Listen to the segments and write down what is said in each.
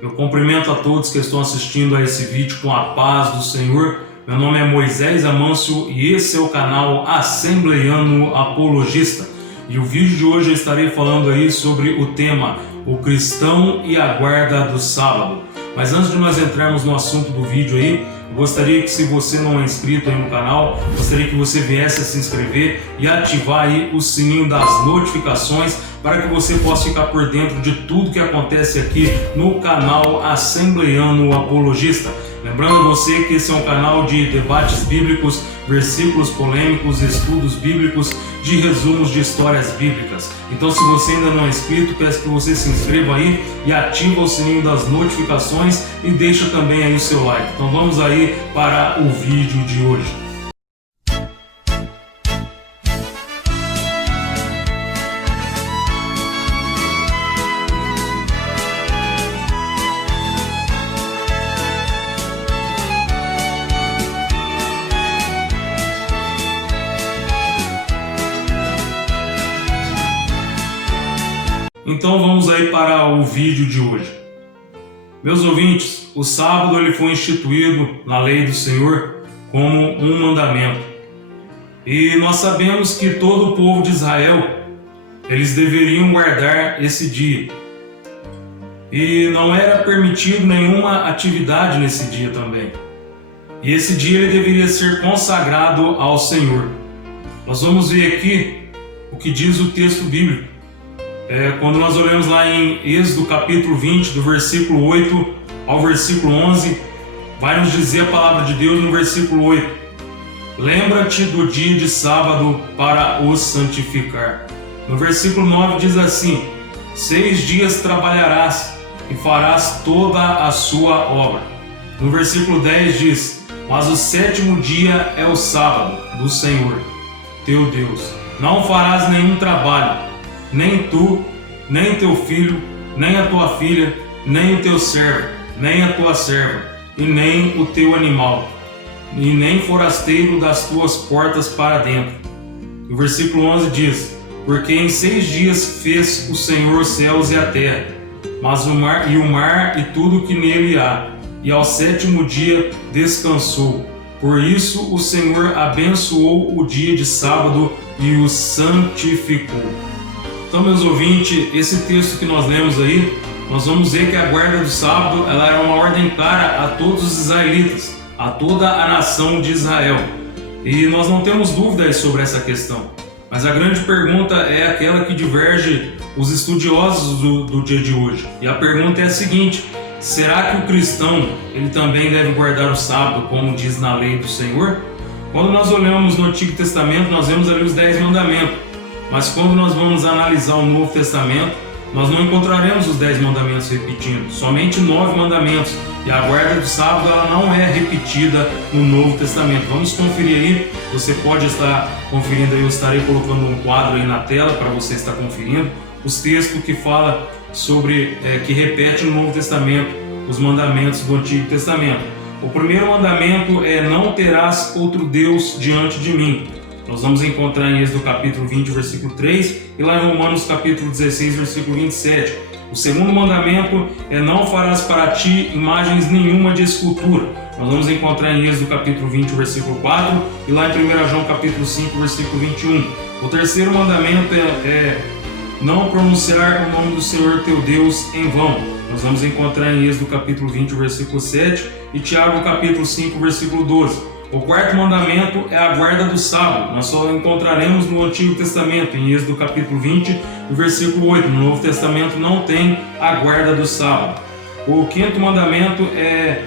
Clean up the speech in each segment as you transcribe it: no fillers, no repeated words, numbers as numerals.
Eu cumprimento a todos que estão assistindo a esse vídeo com a paz do Senhor. Meu nome é Moisés Amâncio e esse é o canal Assembleiano Apologista. E o vídeo de hoje eu estarei falando aí sobre o tema O Cristão e a Guarda do Sábado. Mas antes de nós entrarmos no assunto do vídeo aí, eu gostaria que, se você não é inscrito aí no canal, gostaria que você viesse a se inscrever e ativar aí o sininho das notificações para que você possa ficar por dentro de tudo que acontece aqui no canal Assembleiano Apologista. Lembrando você que esse é um canal de debates bíblicos, versículos polêmicos, estudos bíblicos, de resumos de histórias bíblicas. Então, se você ainda não é inscrito, peço que você se inscreva aí e ative o sininho das notificações e deixa também aí o seu like. Então vamos aí para o vídeo de hoje. Então vamos aí para o vídeo de hoje. Meus ouvintes, o sábado ele foi instituído na lei do Senhor como um mandamento. E nós sabemos que todo o povo de Israel, eles deveriam guardar esse dia. E não era permitido nenhuma atividade nesse dia também. E esse dia ele deveria ser consagrado ao Senhor. Nós vamos ver aqui o que diz o texto bíblico. Quando nós olhamos lá em Êxodo capítulo 20, do versículo 8 ao versículo 11, vai nos dizer a palavra de Deus no versículo 8: lembra-te do dia de sábado para o santificar. No versículo 9 diz assim: 6 dias trabalharás e farás toda a sua obra. No versículo 10 diz: mas o 7º dia é o sábado do Senhor, teu Deus. Não farás nenhum trabalho, nem tu, nem teu filho, nem a tua filha, nem o teu servo, nem a tua serva, e nem o teu animal, e nem forasteiro das tuas portas para dentro. O versículo 11 diz: porque em 6 dias fez o Senhor os céus e a terra, mas o mar e tudo que nele há, e ao 7º dia descansou. Por isso o Senhor abençoou o dia de sábado e o santificou. Então, meus ouvintes, esse texto que nós lemos aí, nós vamos ver que a guarda do sábado ela era uma ordem clara a todos os israelitas, a toda a nação de Israel. E nós não temos dúvidas sobre essa questão. Mas a grande pergunta é aquela que diverge os estudiosos do dia de hoje. E a pergunta é a seguinte: será que o cristão ele também deve guardar o sábado, como diz na lei do Senhor? Quando nós olhamos no Antigo Testamento, nós vemos ali os 10 mandamentos. Mas quando nós vamos analisar o Novo Testamento, nós não encontraremos os 10 mandamentos repetindo, somente 9 mandamentos. E a guarda do sábado ela não é repetida no Novo Testamento. Vamos conferir aí, você pode estar conferindo aí, eu estarei colocando um quadro aí na tela para você estar conferindo os textos que fala sobre, que repete no Novo Testamento os mandamentos do Antigo Testamento. O primeiro mandamento é: não terás outro Deus diante de mim. Nós vamos encontrar em Êxodo capítulo 20, versículo 3 e lá em Romanos capítulo 16, versículo 27. O segundo mandamento é: não farás para ti imagens nenhuma de escultura. Nós vamos encontrar em Êxodo capítulo 20, versículo 4 e lá em 1 João capítulo 5, versículo 21. O terceiro mandamento é não pronunciar o nome do Senhor teu Deus em vão. Nós vamos encontrar em Êxodo capítulo 20, versículo 7 e Tiago capítulo 5, versículo 12. O quarto mandamento é a guarda do sábado. Nós só encontraremos no Antigo Testamento, em Êxodo capítulo 20, versículo 8. No Novo Testamento não tem a guarda do sábado. O quinto mandamento é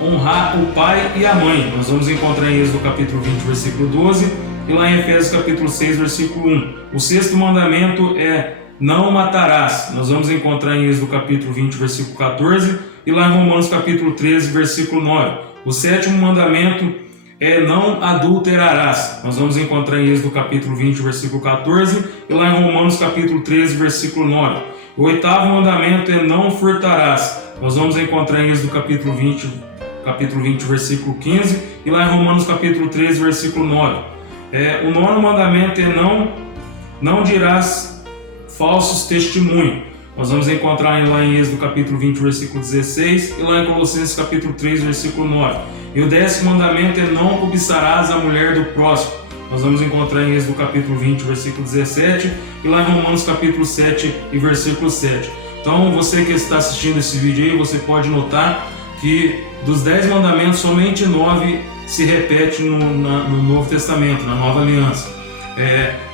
honrar o pai e a mãe. Nós vamos encontrar em Êxodo capítulo 20, versículo 12 e lá em Efésios capítulo 6, versículo 1. O sexto mandamento é não matarás. Nós vamos encontrar em Êxodo capítulo 20, versículo 14 e lá em Romanos capítulo 13, versículo 9. O sétimo mandamento é não adulterarás. Nós vamos encontrar em Êxodo capítulo 20, versículo 14 e lá em Romanos capítulo 13, versículo 9. O oitavo mandamento é não furtarás. Nós vamos encontrar em Êxodo capítulo 20, versículo 15 e lá em Romanos capítulo 13, versículo 9. O nono mandamento é não dirás falsos testemunhos. Nós vamos encontrar lá em Êxodo capítulo 20, versículo 16 e lá em Colossenses capítulo 3, versículo 9. E o 10º mandamento é: não cobiçarás a mulher do próximo. Nós vamos encontrar em Êxodo capítulo 20, versículo 17 e lá em Romanos capítulo 7 e versículo 7. Então, você que está assistindo esse vídeo aí, você pode notar que dos 10 mandamentos, somente 9 se repete no Novo Testamento, na Nova Aliança.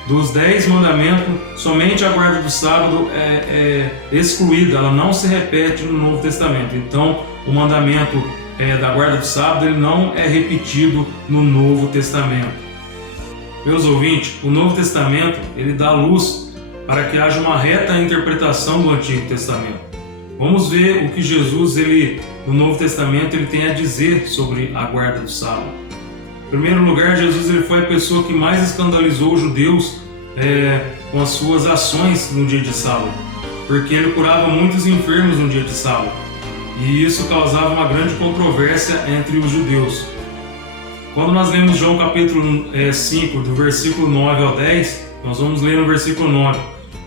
Dos 10 mandamentos, somente a guarda do sábado é excluída, ela não se repete no Novo Testamento. Então, o mandamento da guarda do sábado ele não é repetido no Novo Testamento. Meus ouvintes, o Novo Testamento ele dá luz para que haja uma reta interpretação do Antigo Testamento. Vamos ver o que Jesus, no Novo Testamento, ele tem a dizer sobre a guarda do sábado. Em primeiro lugar, Jesus foi a pessoa que mais escandalizou os judeus com as suas ações no dia de sábado, porque ele curava muitos enfermos no dia de sábado, e isso causava uma grande controvérsia entre os judeus. Quando nós lemos João capítulo 5, do versículo 9 ao 10, nós vamos ler no versículo 9.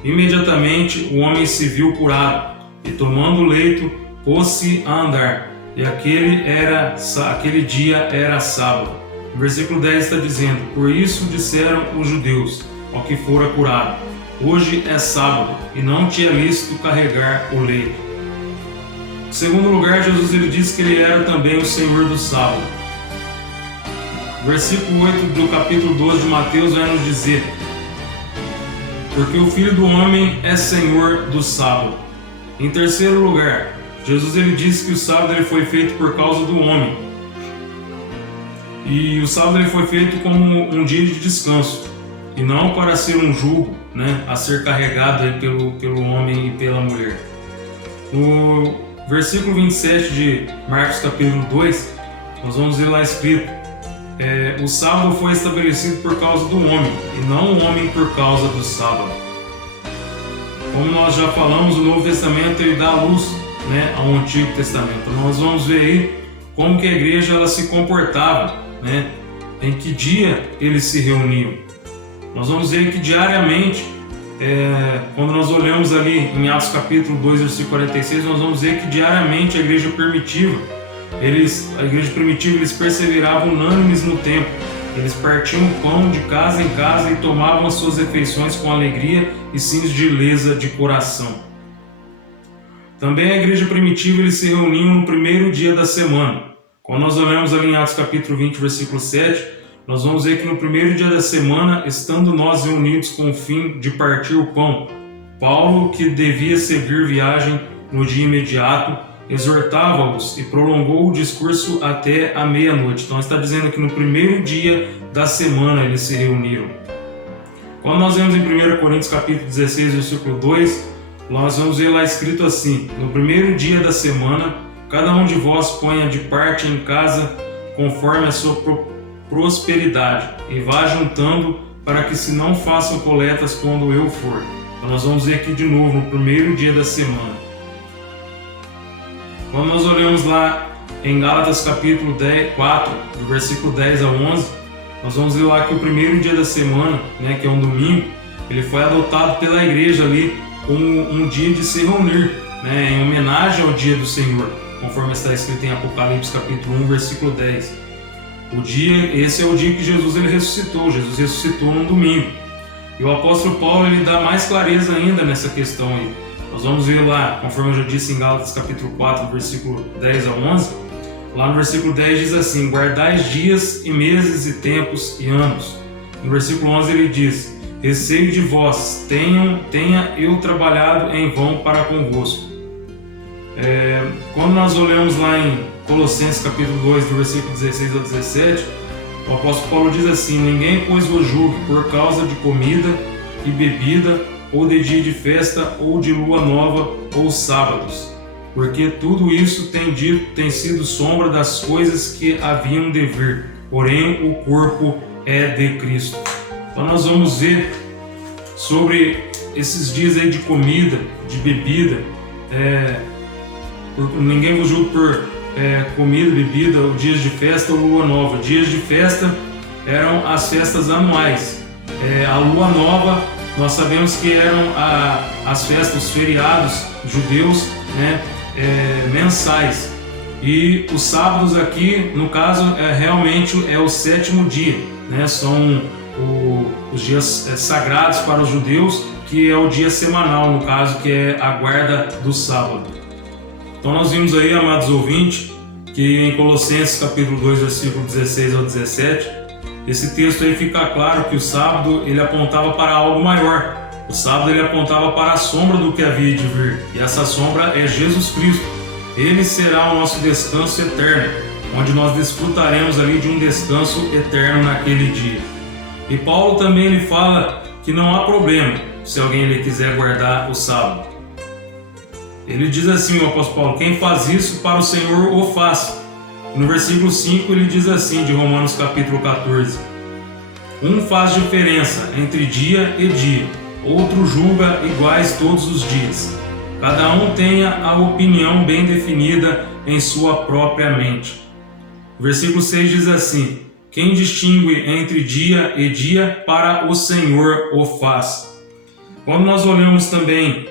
Imediatamente o homem se viu curado, e tomando o leito, pôs-se a andar, e aquele dia era sábado. O versículo 10 está dizendo: por isso disseram os judeus ao que fora curado: hoje é sábado, e não te é lícito carregar o leito. Em segundo lugar, Jesus disse que ele era também o Senhor do sábado. Versículo 8 do capítulo 12 de Mateus vai nos dizer: porque o Filho do Homem é Senhor do sábado. Em terceiro lugar, Jesus disse que o sábado foi feito por causa do homem. E o sábado foi feito como um dia de descanso, e não para ser um jugo, a ser carregado pelo homem e pela mulher. No versículo 27 de Marcos capítulo 2, nós vamos ver lá escrito: o sábado foi estabelecido por causa do homem, e não o homem por causa do sábado. Como nós já falamos, o Novo Testamento ele dá luz ao Antigo Testamento. Nós vamos ver aí como que a igreja ela se comportava, em que dia eles se reuniam. Nós vamos ver que diariamente, quando nós olhamos ali em Atos capítulo 2, versículo 46, nós vamos ver que diariamente a igreja primitiva, eles perseveravam unânimes no templo. Eles partiam pão de casa em casa e tomavam as suas refeições com alegria e singeleza de coração. Também a igreja primitiva eles se reuniam no primeiro dia da semana. Quando nós olhamos ali em Atos capítulo 20, versículo 7, nós vamos ver que no primeiro dia da semana, estando nós reunidos com o fim de partir o pão, Paulo, que devia seguir viagem no dia imediato, exortava-os e prolongou o discurso até a meia-noite. Então está dizendo que no primeiro dia da semana eles se reuniram. Quando nós vemos em 1 Coríntios capítulo 16, versículo 2, nós vamos ver lá escrito assim: no primeiro dia da semana, cada um de vós ponha de parte em casa conforme a sua prosperidade, e vá juntando, para que se não façam coletas quando eu for. Então nós vamos ver aqui de novo, no primeiro dia da semana. Quando nós olhamos lá em Gálatas capítulo 4, do versículo 10 a 11, nós vamos ver lá que o primeiro dia da semana, que é um domingo, ele foi adotado pela igreja ali como um dia de se reunir, em homenagem ao dia do Senhor, conforme está escrito em Apocalipse capítulo 1, versículo 10. Esse é o dia que Jesus ressuscitou. Jesus ressuscitou num domingo. E o apóstolo Paulo ele dá mais clareza ainda nessa questão aí. Nós vamos ver lá, conforme eu já disse em Gálatas capítulo 4, versículo 10 a 11, lá no versículo 10 diz assim: guardais dias e meses e tempos e anos. No versículo 11 ele diz: receio de vós, tenha eu trabalhado em vão para convosco. Quando nós olhamos lá em Colossenses capítulo 2, do versículo 16 ao 17, o apóstolo Paulo diz assim: ninguém pois vos julgue por causa de comida e bebida, ou de dia de festa, ou de lua nova, ou sábados, porque tudo isso tem sido sombra das coisas que haviam de vir, porém o corpo é de Cristo. Então nós vamos ver sobre esses dias aí de comida, de bebida. Ninguém vos julgue por comida, bebida, ou dias de festa ou lua nova. Dias de festa eram as festas anuais. A lua nova nós sabemos que eram as festas, os feriados judeus, né, mensais. E os sábados aqui, no caso, realmente é o 7º dia, né? São os dias sagrados para os judeus, que é o dia semanal, no caso, que é a guarda do sábado. Então nós vimos aí, amados ouvintes, que em Colossenses capítulo 2, versículo 16 ao 17, esse texto aí fica claro que o sábado ele apontava para algo maior. O sábado ele apontava para a sombra do que havia de vir, e essa sombra é Jesus Cristo. Ele será o nosso descanso eterno, onde nós desfrutaremos ali de um descanso eterno naquele dia. E Paulo também ele fala que não há problema se alguém ele quiser guardar o sábado. Ele diz assim, o apóstolo Paulo: quem faz isso para o Senhor o faz. No versículo 5 ele diz assim, de Romanos capítulo 14: um faz diferença entre dia e dia, outro julga iguais todos os dias. Cada um tenha a opinião bem definida em sua própria mente. O versículo 6 diz assim: quem distingue entre dia e dia, para o Senhor o faz. Quando nós olhamos também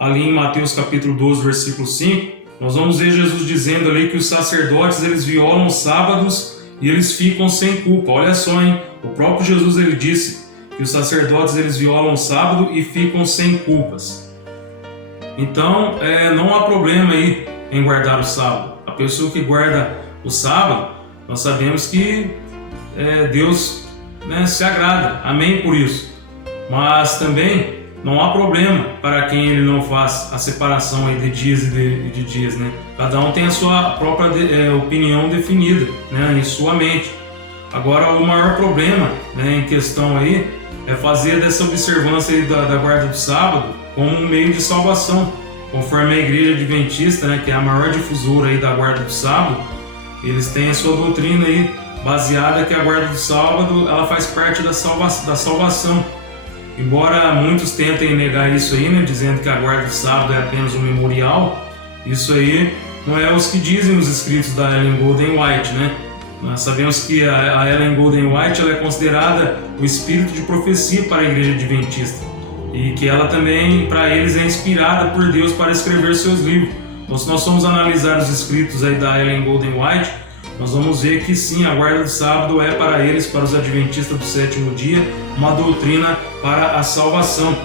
ali em Mateus capítulo 12, versículo 5, nós vamos ver Jesus dizendo ali que os sacerdotes eles violam os sábados e eles ficam sem culpa. Olha só, hein? O próprio Jesus ele disse que os sacerdotes eles violam o sábado e ficam sem culpas. Então, não há problema aí em guardar o sábado. A pessoa que guarda o sábado, nós sabemos que Deus, né, se agrada. Amém por isso. Mas também não há problema para quem ele não faz a separação aí de dias e de dias, né? Cada um tem a sua própria opinião definida, né, em sua mente. Agora, o maior problema, né, em questão aí é fazer dessa observância aí da guarda do sábado como um meio de salvação, conforme a Igreja Adventista, né, que é a maior difusora aí da guarda do sábado. Eles têm a sua doutrina aí baseada que a guarda do sábado ela faz parte da salvação. Embora muitos tentem negar isso aí, né, dizendo que a guarda do sábado é apenas um memorial, isso aí não é os que dizem os escritos da Ellen Golden White, né? Nós sabemos que a Ellen Golden White ela é considerada o espírito de profecia para a Igreja Adventista, e que ela também, para eles, é inspirada por Deus para escrever seus livros. Então, se nós formos analisar os escritos aí da Ellen Golden White, nós vamos ver que sim, a guarda do sábado é para eles, para os adventistas do 7º dia, uma doutrina para a salvação.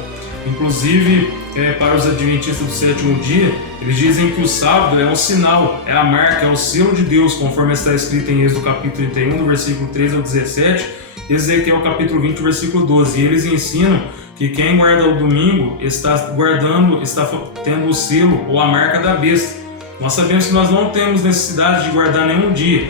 Inclusive, para os adventistas do 7º dia, eles dizem que o sábado é um sinal, é a marca, é o selo de Deus, conforme está escrito em Êxodo capítulo 31, do versículo 13 ao 17, e Ezequiel capítulo 20, versículo 12. E eles ensinam que quem guarda o domingo está tendo o selo ou a marca da besta. Nós sabemos que nós não temos necessidade de guardar nenhum dia.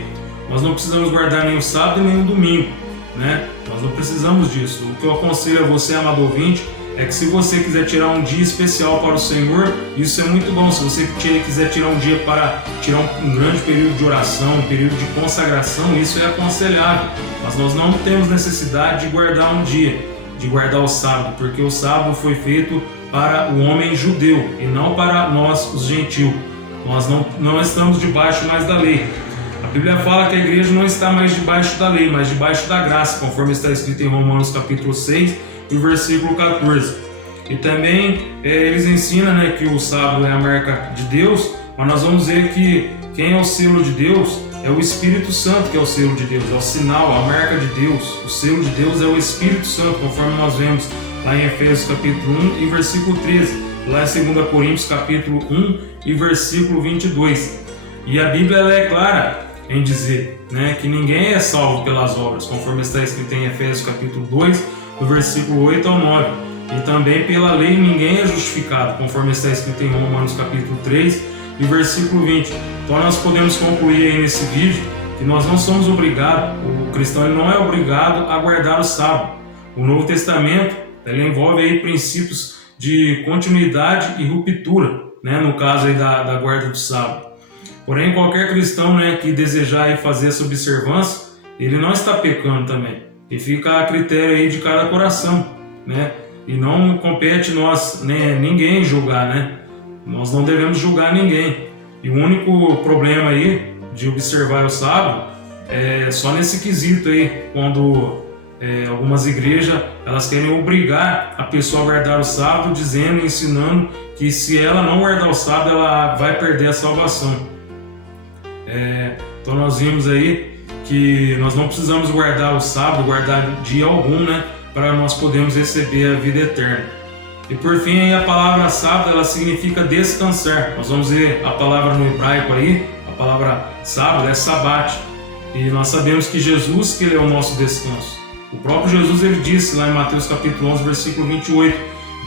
Nós não precisamos guardar nem o sábado nem o domingo, né? Nós não precisamos disso. O que eu aconselho a você, amado ouvinte, é que se você quiser tirar um dia especial para o Senhor, isso é muito bom. Se você quiser tirar um dia para tirar um grande período de oração, um período de consagração, isso é aconselhável. Mas nós não temos necessidade de guardar um dia, de guardar o sábado, porque o sábado foi feito para o homem judeu e não para nós, os gentios. Nós não estamos debaixo mais da lei. A Bíblia fala que a igreja não está mais debaixo da lei, mas debaixo da graça, conforme está escrito em Romanos capítulo 6 e o versículo 14. E também eles ensinam, né, que o sábado é a marca de Deus, mas nós vamos ver que quem é o selo de Deus é o Espírito Santo, que é o selo de Deus, é o sinal, a marca de Deus. O selo de Deus é o Espírito Santo, conforme nós vemos lá em Efésios capítulo 1 e versículo 13, lá em 2 Coríntios capítulo 1 e versículo 22. E a Bíblia ela é clara em dizer, né, que ninguém é salvo pelas obras, conforme está escrito em Efésios capítulo 2, do versículo 8 ao 9. E também pela lei ninguém é justificado, conforme está escrito em Romanos capítulo 3 e versículo 20. Então nós podemos concluir aí nesse vídeo que nós não somos obrigados, o cristão ele não é obrigado a guardar o sábado. O Novo Testamento ele envolve aí princípios de continuidade e ruptura, né, no caso aí da guarda do sábado. Porém, qualquer cristão, né, que desejar aí fazer essa observância, ele não está pecando também. E fica a critério aí de cada coração, né? E não compete nós, né, ninguém julgar, né? Nós não devemos julgar ninguém. E o único problema aí de observar o sábado é só nesse quesito aí, quando algumas igrejas, elas querem obrigar a pessoa a guardar o sábado, dizendo, ensinando que se ela não guardar o sábado, ela vai perder a salvação. Então nós vimos aí que nós não precisamos guardar o sábado, guardar dia algum, né, para nós podermos receber a vida eterna. E por fim, aí, a palavra sábado, ela significa descansar. Nós vamos ver a palavra no hebraico aí, a palavra sábado é sabat. E nós sabemos que Jesus, que ele é o nosso descanso. O próprio Jesus, ele disse lá em Mateus capítulo 11, versículo 28,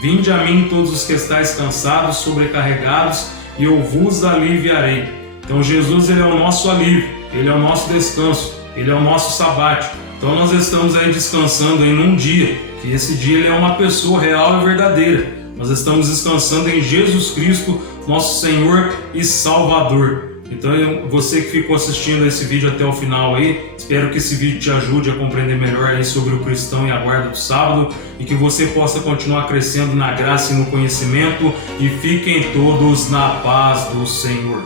Vinde a mim todos os que estáis cansados, sobrecarregados, e eu vos aliviarei. Então Jesus, ele é o nosso alívio, ele é o nosso descanso, ele é o nosso sabático. Então nós estamos aí descansando em um dia, que esse dia ele é uma pessoa real e verdadeira. Nós estamos descansando em Jesus Cristo, nosso Senhor e Salvador. Então você que ficou assistindo esse vídeo até o final aí, espero que esse vídeo te ajude a compreender melhor aí sobre o cristão e a guarda do sábado, e que você possa continuar crescendo na graça e no conhecimento, e fiquem todos na paz do Senhor.